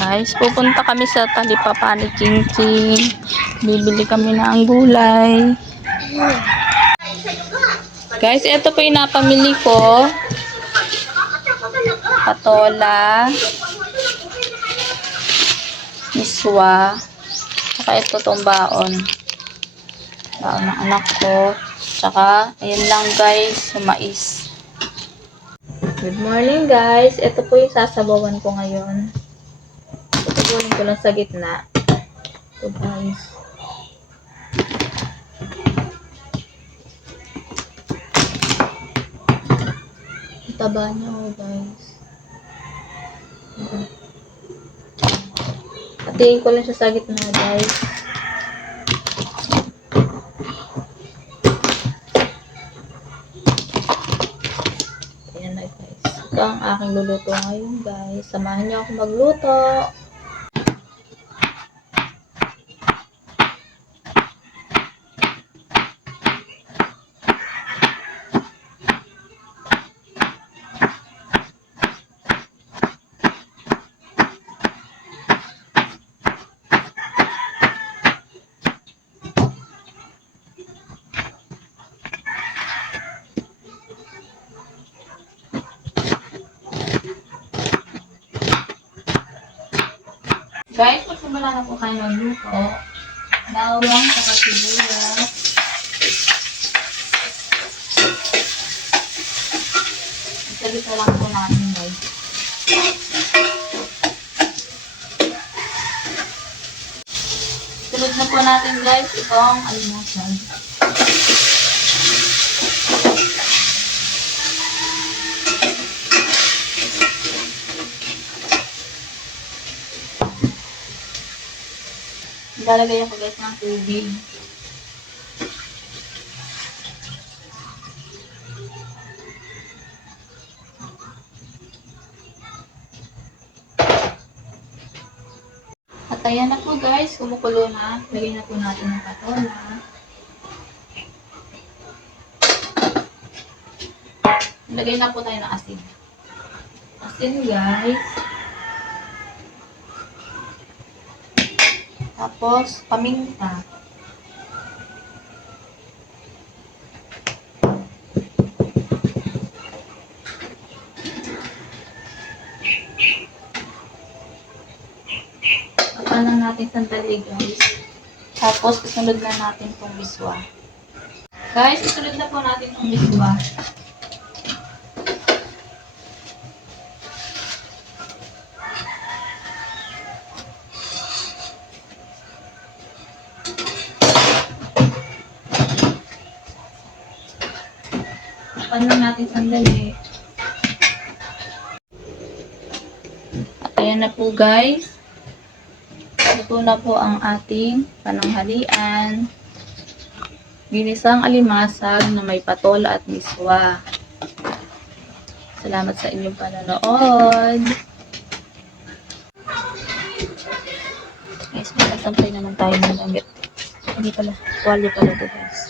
Guys, pupunta kami sa Talipapa ni Ching Ching. Bibili kami ng gulay. Guys, ito po yung napamili ko. Patola. Miswa. Tsaka ito tong baon. Baon ng anak ko. Tsaka, ayun lang guys, yung mais. Good morning guys. Ito po yung sasabawan ko ngayon. Tutubunin ko lang sa gitna. Ito guys. Taba niya oh guys. Patingin ko lang siya sa gitna guys. Ayan na guys. Ito ang aking luluto ngayon guys. Samahan niyo ako magluto. Guys, magsimula na po kayo magluto. Bawang, saka sibuyas. Isa-isa lang po natin guys. Sunod na po natin guys itong alimasal. Lalagay ako guys ng tubig. At ayan na po guys, kumukulo na. Lagyan na po natin ng patola. Lagay na po tayo ng asin. Asin guys. Tapos, paminta. Tapan lang natin sandali, guys. Tapos, isunod na natin itong biswa. Guys, isunod na po natin itong biswa. Tapan lang natin sandali. At ayan na po guys. Ito na po ang ating pananghalian. Ginisang alimasag na may patola at miswa. Salamat sa inyong panonood. Guys, may kasampay naman tayo ng damit. Hindi pala. Tuwalya pala ito guys.